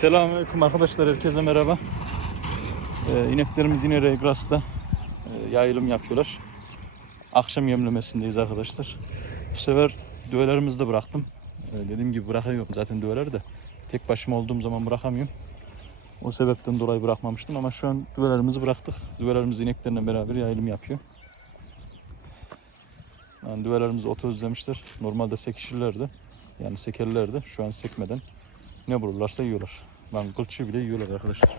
Selamünaleyküm arkadaşlar, herkese merhaba. Ee, ineklerimiz yine Regras'ta e, yayılım yapıyorlar. Akşam yemlemesindeyiz arkadaşlar. Bu sefer düvelerimizi de bıraktım. Ee, dediğim gibi bırakıyorum zaten düveleri de. Tek başıma olduğum zaman bırakamıyorum. O sebepten dolayı bırakmamıştım ama şu an düvelerimizi bıraktık. Düvelerimiz ineklerle beraber yayılım yapıyor. Yani düvelerimiz ot özlemişler. Normalde sekişirlerdi. Yani sekerlerdi. Şu an sekmeden ne bulurlarsa yiyorlar. Lan kılçığı bile yiyorlar arkadaşlar.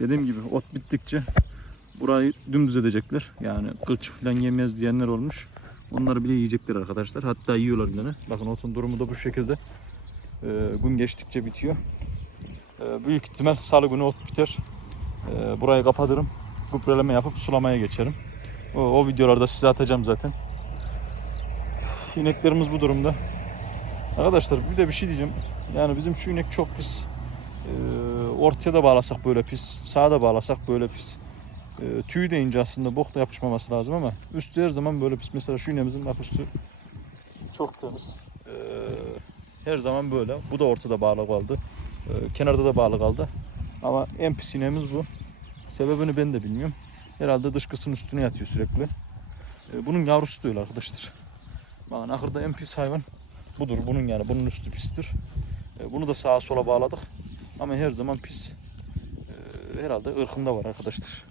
Dediğim gibi ot bittikçe burayı dümdüz edecekler. Yani kılçık falan yemez diyenler olmuş. Onları bile yiyecekler arkadaşlar. Hatta yiyorlar bile. Bakın otun durumu da bu şekilde. Ee, gün geçtikçe bitiyor. Ee, büyük ihtimal salı günü ot biter. Ee, burayı kapatırım. Gübreleme yapıp sulamaya geçerim. O, o videolarda size atacağım zaten. İneklerimiz bu durumda. Arkadaşlar bir de bir şey diyeceğim. Yani bizim şu inek çok pis. Ee, ortaya da bağlasak böyle pis. Sağa da bağlasak böyle pis. Ee, tüyü de ince aslında. Bok da yapışmaması lazım ama üstü her zaman böyle pis. Mesela şu inemizin bak üstü çok temiz. Ee, her zaman böyle. Bu da ortada bağlı kaldı. Ee, kenarda da bağlı kaldı. Ama en pis ineğimiz bu. Sebebini ben de bilmiyorum. Herhalde dışkısının üstüne yatıyor sürekli. Ee, bunun yavrusu da öyle arkadaşlar. Bakın ahırda en pis hayvan budur. Bunun yani bunun üstü pistir. E, Bunu da sağa sola bağladık. Ama her zaman pis. E, Herhalde ırkında var arkadaşlar.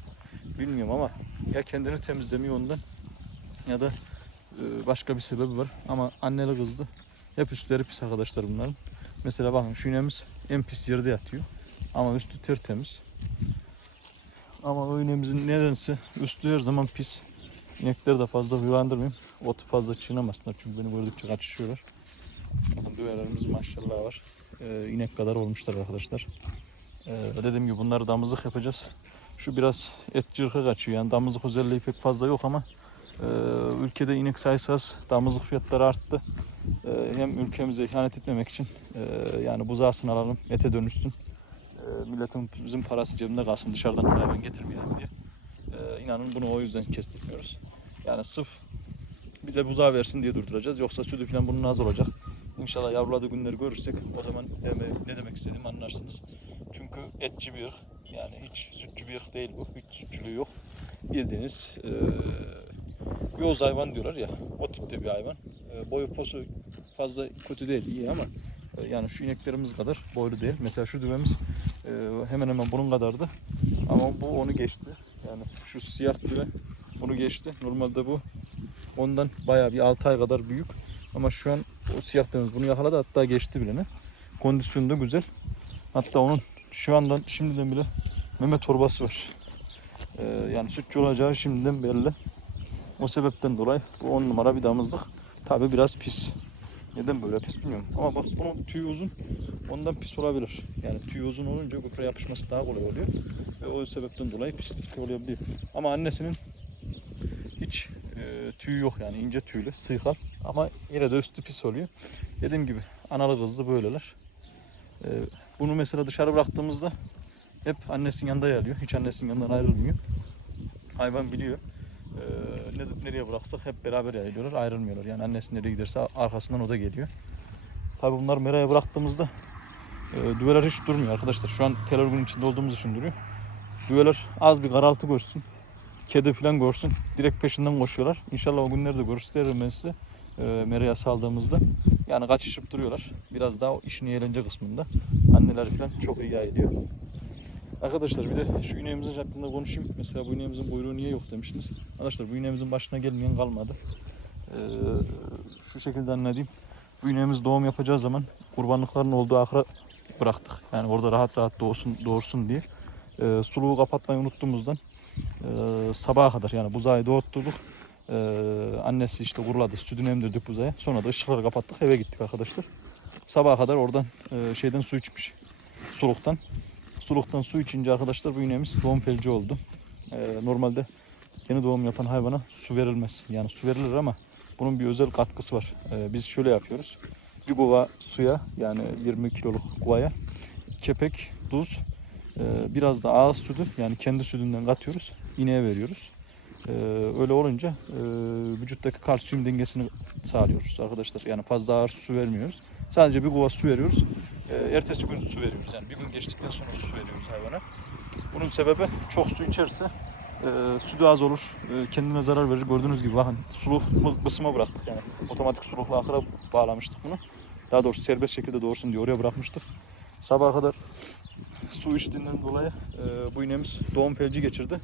Bilmiyorum ama ya kendini temizlemiyor ondan ya da e, başka bir sebebi var. Ama anneli kızdı. Hep üstleri pis arkadaşlar bunların. Mesela bakın şu iğnemiz en pis yerde yatıyor. Ama üstü tertemiz. Ama o iğnemizin nedense üstü her zaman pis. İnekleri de fazla hırlandırmayayım. Otu fazla çiğnemesinler çünkü beni gördükçe kaçışıyorlar. Bakın maşallah var. Ee, inek kadar olmuşlar arkadaşlar. Ee, dediğim gibi bunları damızlık yapacağız. Şu biraz et cırkı kaçıyor yani damızlık özelliği pek fazla yok ama e, ülkede inek sayısı az. Damızlık fiyatları arttı. E, hem ülkemize ihanet etmemek için e, yani buzağısını alalım ete dönüşsün. E, milletin bizim parası cebinde kalsın dışarıdan hayvan getirmeyelim diye. E, inanın bunu o yüzden kestirmiyoruz. Yani sırf bize buzağı versin diye durduracağız. Yoksa sütü falan bunun az olacak. İnşallah yavruladığı günleri görürsek o zaman deme, ne demek istediğimi anlarsınız. Çünkü etçi bir ırk. Yani hiç sütçü bir ırk değil bu. Hiç sütçülüğü yok. Bildiğiniz eee yoz hayvan diyorlar ya. O tipte bir hayvan. E, boyu posu fazla kötü değil. iyi ama e, yani şu ineklerimiz kadar boylu değil. Mesela şu düvemiz e, hemen hemen bunun kadardı. Ama bu onu geçti. Yani şu siyah düve onu geçti. Normalde bu ondan bayağı bir 6 ay kadar büyük. Ama şu an o siyah düvemiz bunu yakaladı hatta geçti bile ne. Kondisyonu da güzel. Hatta onun şu andan şimdiden bile meme torbası var. E, yani sütçü olacağı şimdiden belli. O sebepten dolayı bu 10 numara bir damızlık. Tabi biraz pis. Neden böyle pis bilmiyorum. Ama bak bunun tüyü uzun. Ondan pis olabilir. Yani tüyü uzun olunca gökre yapışması daha kolay oluyor. Ve o sebepten dolayı pislik olabilir. Ama annesinin e, tüyü yok yani ince tüylü, sıykal. Ama yine de üstü pis oluyor. Dediğim gibi analı kızlı böyleler. E, bunu mesela dışarı bıraktığımızda hep annesinin yanında yalıyor. Hiç annesinin yanından ayrılmıyor. Hayvan biliyor. Ee, ne, nereye bıraksak hep beraber yayılıyorlar, ayrılmıyorlar. Yani annesi nereye giderse arkasından o da geliyor. Tabii bunlar meraya bıraktığımızda e, düveler hiç durmuyor arkadaşlar. Şu an tel örgünün içinde olduğumuz için duruyor. Düveler az bir karaltı görsün, kedi falan görsün. Direkt peşinden koşuyorlar. İnşallah o günleri de gösteririm ben size. E, meraya saldığımızda. Yani kaçışıp duruyorlar. Biraz daha işin eğlence kısmında. Anneler falan çok iyi yayılıyor. Arkadaşlar bir de şu ineğimizin hakkında konuşayım. Mesela bu ineğimizin buyruğu niye yok demiştiniz. Arkadaşlar bu ineğimizin başına gelmeyen kalmadı. Ee, şu şekilde anlatayım. Bu ineğimiz doğum yapacağı zaman kurbanlıkların olduğu ahıra bıraktık. Yani orada rahat rahat doğsun, doğursun diye. Ee, suluğu kapatmayı unuttuğumuzdan e, sabaha kadar yani buzağı doğurtturduk. Ee, annesi işte kuruladı, sütünü emdirdik buzaya. Sonra da ışıkları kapattık eve gittik arkadaşlar. Sabaha kadar oradan e, şeyden su içmiş. Suluktan. Suluktan su içince arkadaşlar bu ineğimiz doğum felci oldu. Ee, normalde yeni doğum yapan hayvana su verilmez. Yani su verilir ama bunun bir özel katkısı var. Ee, biz şöyle yapıyoruz. Bir kova suya yani 20 kiloluk kovaya kepek, tuz, e, biraz da ağız sütü yani kendi sütünden katıyoruz. ineğe veriyoruz. Ee, öyle olunca e, vücuttaki kalsiyum dengesini sağlıyoruz arkadaşlar. Yani fazla ağır su vermiyoruz. Sadece bir kova su veriyoruz. Ee, ertesi gün su veriyoruz. Yani bir gün geçtikten sonra su veriyoruz hayvana. Bunun sebebi çok su içerse e, sütü az olur, e, kendine zarar verir. Gördüğünüz gibi bakın suluk kısma bıraktık yani. Otomatik sulukla ahıra bağlamıştık bunu. Daha doğrusu serbest şekilde doğursun diye oraya bırakmıştık. Sabaha kadar su içtiğinden dolayı e, bu ineğimiz doğum felci geçirdi.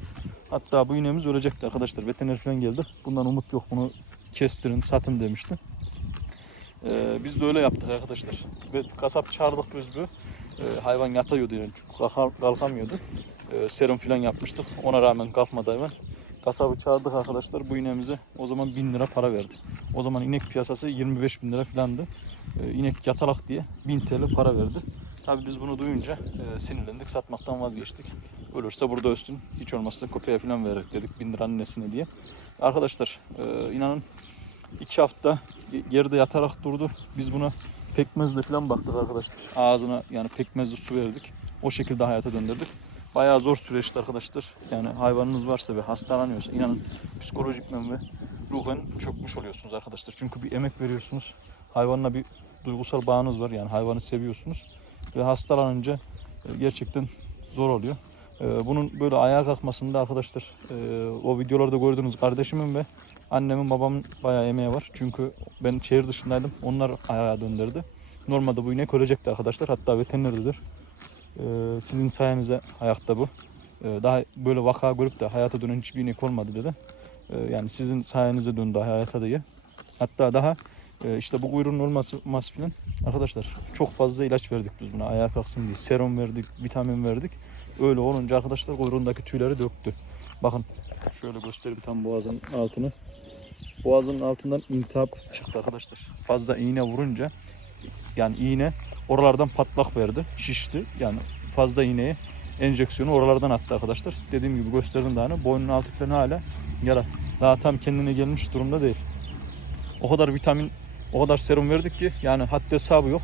Hatta bu ineğimiz ölecekti arkadaşlar. Veteriner falan geldi. Bundan umut yok bunu kestirin, satın demişti. E, biz de öyle yaptık arkadaşlar. Ve kasap çağırdık biz bu. E, hayvan yatıyordu yani çünkü kalka- kalkamıyordu. E, serum falan yapmıştık. Ona rağmen kalkmadı hayvan. Kasabı çağırdık arkadaşlar. Bu ineğimize o zaman 1000 lira para verdi. O zaman inek piyasası 25 bin lira falandı. E, inek yatalak diye 1000 TL para verdi. Tabii biz bunu duyunca e, sinirlendik, satmaktan vazgeçtik. Ölürse burada üstün, hiç olmazsa köpeğe falan vererek dedik 1000 liranın nesine diye. Arkadaşlar e, inanın iki hafta geride yatarak durdu. Biz buna pekmezle falan baktık arkadaşlar. Ağzına yani pekmezli su verdik. O şekilde hayata döndürdük. Bayağı zor süreçti arkadaşlar. Yani hayvanınız varsa ve hastalanıyorsa inanın psikolojikmen ve ruhen çökmüş oluyorsunuz arkadaşlar. Çünkü bir emek veriyorsunuz. Hayvanla bir duygusal bağınız var. Yani hayvanı seviyorsunuz. Ve hastalanınca e, gerçekten zor oluyor. E, Bunun böyle ayağa kalkmasında arkadaşlar e, o videolarda gördüğünüz kardeşimin ve annemin babamın bayağı emeği var. Çünkü ben şehir dışındaydım. Onlar ayağa döndürdü. Normalde bu inek ölecekti arkadaşlar. Hatta veterinerdedir. Sizin sayenizde ayakta bu. Daha böyle vaka görüp de hayata dönen hiçbir inek olmadı dedi. Yani sizin sayenizde döndü hayata diye. Hatta daha e, işte bu kuyruğun olması, olması filan arkadaşlar çok fazla ilaç verdik biz buna ayağa kalksın diye. Serum verdik, vitamin verdik. Öyle olunca arkadaşlar kuyruğundaki tüyleri döktü. Bakın şöyle göstereyim tam boğazın altını. Boğazının altından intihap çıktı arkadaşlar. Fazla iğne vurunca yani iğne oralardan patlak verdi, şişti. Yani fazla iğneyi enjeksiyonu oralardan attı arkadaşlar. Dediğim gibi gösterdim daha hani boynun altı falan hala yara. Daha tam kendine gelmiş durumda değil. O kadar vitamin, o kadar serum verdik ki yani haddi hesabı yok.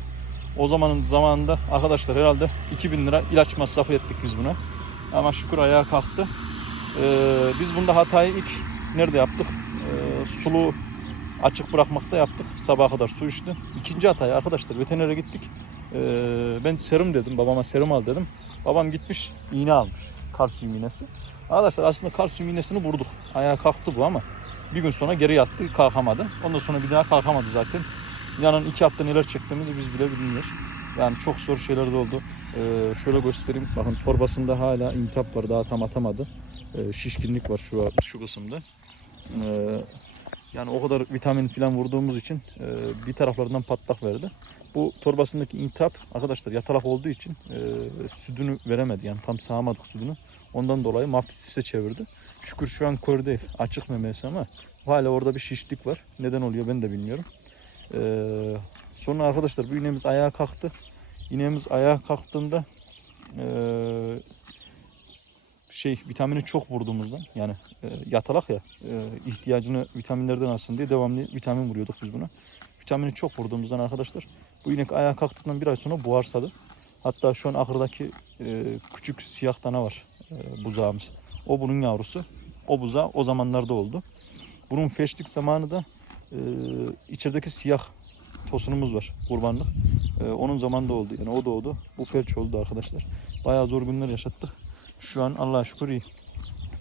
O zamanın zamanında arkadaşlar herhalde 2000 lira ilaç masrafı ettik biz buna. Ama şükür ayağa kalktı. Ee, biz bunda hatayı ilk nerede yaptık? Ee, suluğu açık bırakmakta yaptık. Sabaha kadar su içti. İkinci hatayı arkadaşlar veterinere gittik. Ee, ben serum dedim. Babama serum al dedim. Babam gitmiş iğne almış. Kalsiyum iğnesi. Arkadaşlar aslında kalsiyum iğnesini vurduk. Ayağa kalktı bu ama bir gün sonra geri yattı kalkamadı. Ondan sonra bir daha kalkamadı zaten. İnanın iki hafta neler çektiğimizi biz bile bilmiyoruz. Yani çok zor şeyler de oldu. Ee, şöyle göstereyim. Bakın torbasında hala intihap var. Daha tam atamadı. Ee, şişkinlik var şu şu kısımda. Ee, yani o kadar vitamin falan vurduğumuz için e, bir taraflarından patlak verdi. Bu torbasındaki intihap arkadaşlar yatalak olduğu için e, sütünü veremedi. Yani tam sağamadık sütünü. Ondan dolayı maftistise çevirdi. Şükür şu an kör değil. Açık memesi ama hala orada bir şişlik var. Neden oluyor ben de bilmiyorum. Ee, sonra arkadaşlar bu iğnemiz ayağa kalktı. İğnemiz ayağa kalktığında ee, şey vitamini çok vurduğumuzdan yani e, yatalak ya e, ihtiyacını vitaminlerden alsın diye devamlı vitamin vuruyorduk biz buna. Vitamini çok vurduğumuzdan arkadaşlar bu inek ayağa kalktıktan bir ay sonra buharsadı. Hatta şu an ahırdaki e, küçük siyah dana var e, buzağımız. O bunun yavrusu. O buzağı o zamanlarda oldu. Bunun feşlik zamanı da e, içerideki siyah tosunumuz var kurbanlık. E, onun zamanında oldu. Yani o doğdu. Bu felç oldu arkadaşlar. Bayağı zor günler yaşattık. Şu an Allah'a şükür iyi.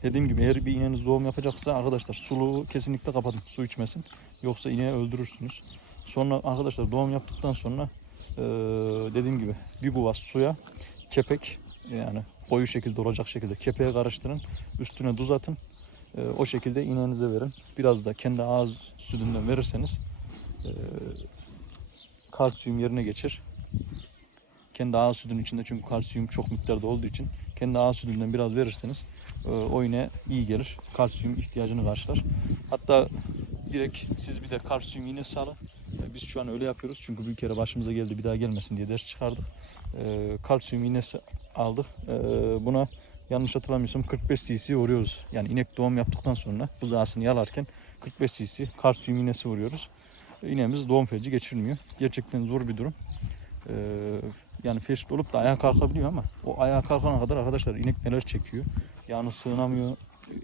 Dediğim gibi eğer bir ineğiniz doğum yapacaksa arkadaşlar suluğu kesinlikle kapatın. Su içmesin. Yoksa ineği öldürürsünüz. Sonra arkadaşlar doğum yaptıktan sonra e, dediğim gibi bir kuvas suya kepek yani koyu şekilde olacak şekilde kepeğe karıştırın. Üstüne tuz atın. E, o şekilde ineğinize verin. Biraz da kendi ağız sütünden verirseniz e, kalsiyum yerine geçir. Kendi ağız sütünün içinde çünkü kalsiyum çok miktarda olduğu için kendi ağız sütünden biraz verirseniz e, o ineğe iyi gelir. Kalsiyum ihtiyacını karşılar. Hatta direkt siz bir de kalsiyum iğnesi alın. E, Biz şu an öyle yapıyoruz çünkü bir kere başımıza geldi bir daha gelmesin diye ders çıkardık. E, kalsiyum iğnesi aldık. E, buna yanlış hatırlamıyorsam 45 cc vuruyoruz. Yani inek doğum yaptıktan sonra buzağısını yalarken 45 cc kalsiyum iğnesi vuruyoruz. İneğimiz doğum felci geçirmiyor. Gerçekten zor bir durum. E, yani felçli olup da ayağa kalkabiliyor ama o ayağa kalkana kadar arkadaşlar inek neler çekiyor. Yani sığınamıyor,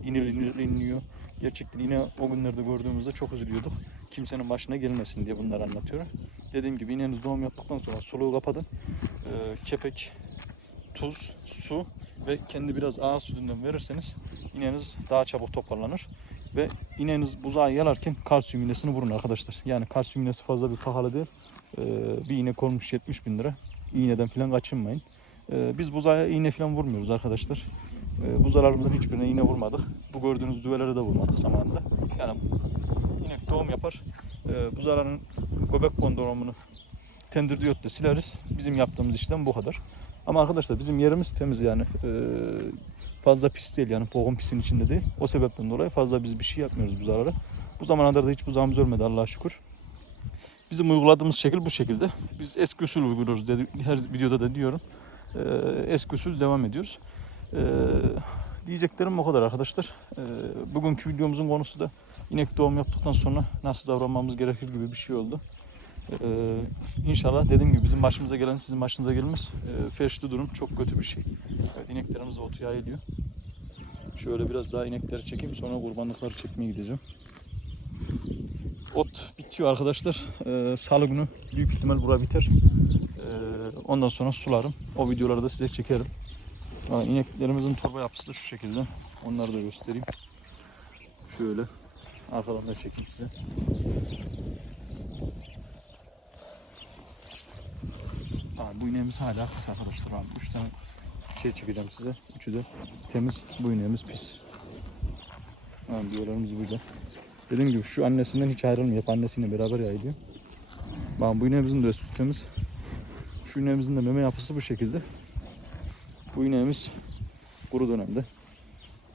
inir inir inliyor. Gerçekten yine o günlerde gördüğümüzde çok üzülüyorduk. kimsenin başına gelmesin diye bunları anlatıyorum. Dediğim gibi ineğiniz doğum yaptıktan sonra suluğu kapatın. Ee, kepek, tuz, su ve kendi biraz ağız sütünden verirseniz ineğiniz daha çabuk toparlanır. Ve ineğiniz buzağı yalarken kalsiyum iğnesini vurun arkadaşlar. Yani kalsiyum iğnesi fazla bir pahalı değil. Ee, bir iğne olmuş 70 bin lira. İğneden falan kaçınmayın. Ee, biz buzağa iğne falan vurmuyoruz arkadaşlar. Ee, buzalarımızın hiçbirine iğne vurmadık. Bu gördüğünüz düvelere de vurmadık zamanında. Yani inek doğum yapar. Ee, buzaların göbek kondoromunu tendir diyotla sileriz. Bizim yaptığımız işlem bu kadar. Ama arkadaşlar bizim yerimiz temiz yani. Ee, fazla pis değil yani boğum pisin içinde değil. O sebepten dolayı fazla biz bir şey yapmıyoruz buzalara. Bu zamana kadar da hiç buzağımız ölmedi Allah'a şükür. Bizim uyguladığımız şekil bu şekilde. Biz eski usul uyguluyoruz dedi, her videoda da diyorum. Ee, eski usul devam ediyoruz. Ee, diyeceklerim o kadar arkadaşlar. Ee, bugünkü videomuzun konusu da inek doğum yaptıktan sonra nasıl davranmamız gerekir gibi bir şey oldu. Ee, inşallah dediğim gibi bizim başımıza gelen sizin başınıza gelmez. Ee, feşli durum çok kötü bir şey. Evet ineklerimiz otu yayılıyor. Şöyle biraz daha inekleri çekeyim sonra kurbanlıkları çekmeye gideceğim. Ot bitiyor arkadaşlar. Ee, Salı günü büyük ihtimal bura biter. Ee, ondan sonra sularım. O videoları da size çekerim. Ha, ineklerimizin torba yapısı da şu şekilde. Onları da göstereyim. Şöyle. Arkadan da çekeyim size. İneğimiz hala pis arkadaşlar. Abi. Üç tane şey çekeceğim size. Üçü de temiz. Bu ineğimiz pis. Ha, diyorlarımız burada. Dediğim gibi şu annesinden hiç ayrılmıyor. Hep annesiyle beraber yayılıyor. Bak bu ineğimizin de üstü temiz. Şu ineğimizin de meme yapısı bu şekilde. Bu ineğimiz kuru dönemde.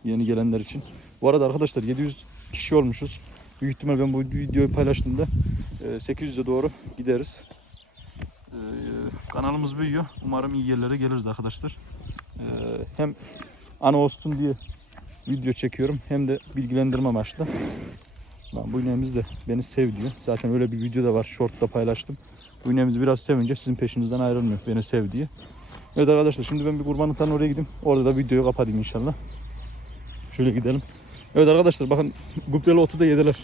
Yeni gelenler için. Bu arada arkadaşlar 700 kişi olmuşuz. Büyük ihtimal ben bu videoyu paylaştığımda e, 800'e doğru gideriz. Kanalımız büyüyor. Umarım iyi yerlere geliriz arkadaşlar. E, Hem ana olsun diye video çekiyorum hem de bilgilendirme amaçlı. Lan bu ineğimiz de beni sev diyor. Zaten öyle bir video da var. Short'ta paylaştım. Bu ineğimizi biraz sevince sizin peşinizden ayrılmıyor. Beni sev diye. Evet arkadaşlar şimdi ben bir kurbanlıktan oraya gideyim. Orada da videoyu kapatayım inşallah. Şöyle gidelim. Evet arkadaşlar bakın gübreli otu da yediler.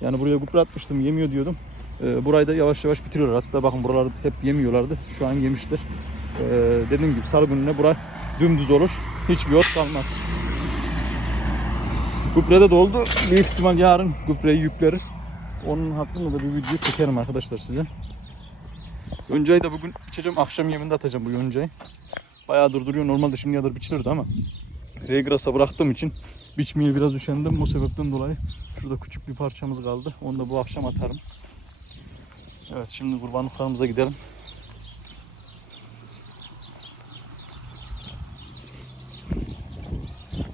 Yani buraya gübre atmıştım yemiyor diyordum. Ee, burayı da yavaş yavaş bitiriyorlar. Hatta bakın buraları hep yemiyorlardı. Şu an yemişler. Ee, dediğim gibi salı gününe bura dümdüz olur. Hiçbir ot kalmaz. Gübre de doldu. Büyük ihtimal yarın gübreyi yükleriz. Onun hakkında da bir video çekerim arkadaşlar size. Yoncayı da bugün içeceğim. Akşam yeminde atacağım bu yoncayı. Bayağı durduruyor. Normalde şimdiye kadar biçilirdi ama regrasa bıraktığım için biçmeye biraz üşendim. Bu sebepten dolayı şurada küçük bir parçamız kaldı. Onu da bu akşam atarım. Evet şimdi kurbanlıklarımıza gidelim.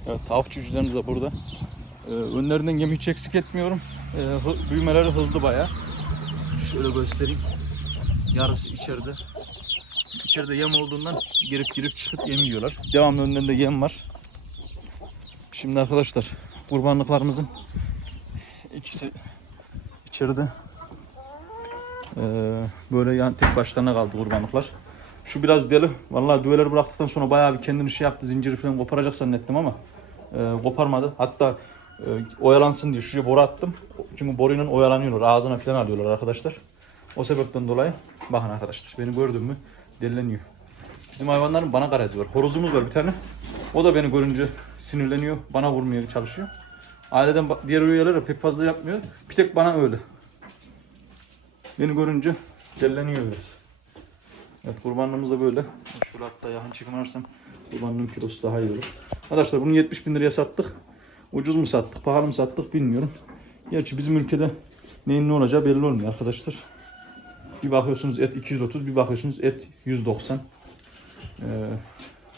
Evet tavuk civcivlerimiz de burada. Ee, önlerinden yemi hiç eksik etmiyorum. Ee, büyümeleri hızlı bayağı. Şöyle göstereyim. Yarısı içeride. İçeride yem olduğundan girip girip çıkıp yem yiyorlar. Devamlı önlerinde yem var. Şimdi arkadaşlar kurbanlıklarımızın ikisi içeride. Ee, böyle yani tek başlarına kaldı kurbanlıklar. Şu biraz deli. Vallahi düveleri bıraktıktan sonra bayağı bir kendini şey yaptı. Zinciri falan koparacak zannettim ama e, koparmadı. Hatta e, oyalansın diye şuraya boru attım. Çünkü boruyla oyalanıyorlar. Ağzına falan alıyorlar arkadaşlar. O sebepten dolayı bakın arkadaşlar beni gördün mü delileniyor. Bizim hayvanların bana garezi var. Horozumuz var bir tane. O da beni görünce sinirleniyor. Bana vurmaya çalışıyor. Aileden diğer üyeler pek fazla yapmıyor. Bir tek bana öyle. Beni görünce delileniyor biraz. Evet kurbanlığımız da böyle. Şöyle hatta yakın çekim alırsam kurbanlığın kilosu daha iyi olur. Arkadaşlar bunu 70 bin liraya sattık. Ucuz mu sattık, pahalı mı sattık bilmiyorum. Gerçi bizim ülkede neyin ne olacağı belli olmuyor arkadaşlar. Bir bakıyorsunuz et 230, bir bakıyorsunuz et 190. Ee,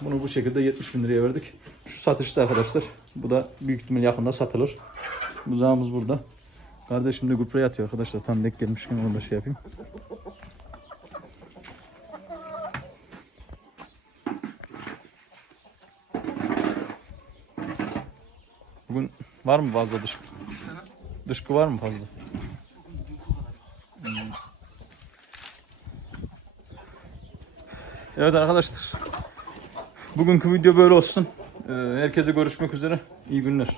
bunu bu şekilde 70 bin liraya verdik. Şu satışta arkadaşlar. Bu da büyük ihtimal yakında satılır. Buzağımız burada. Kardeşim de gübre atıyor arkadaşlar. Tam denk gelmişken onu da şey yapayım. Bugün var mı fazla dışkı? Dışkı var mı fazla? Evet arkadaşlar. Bugünkü video böyle olsun. Ee, Herkese görüşmek üzere. İyi günler.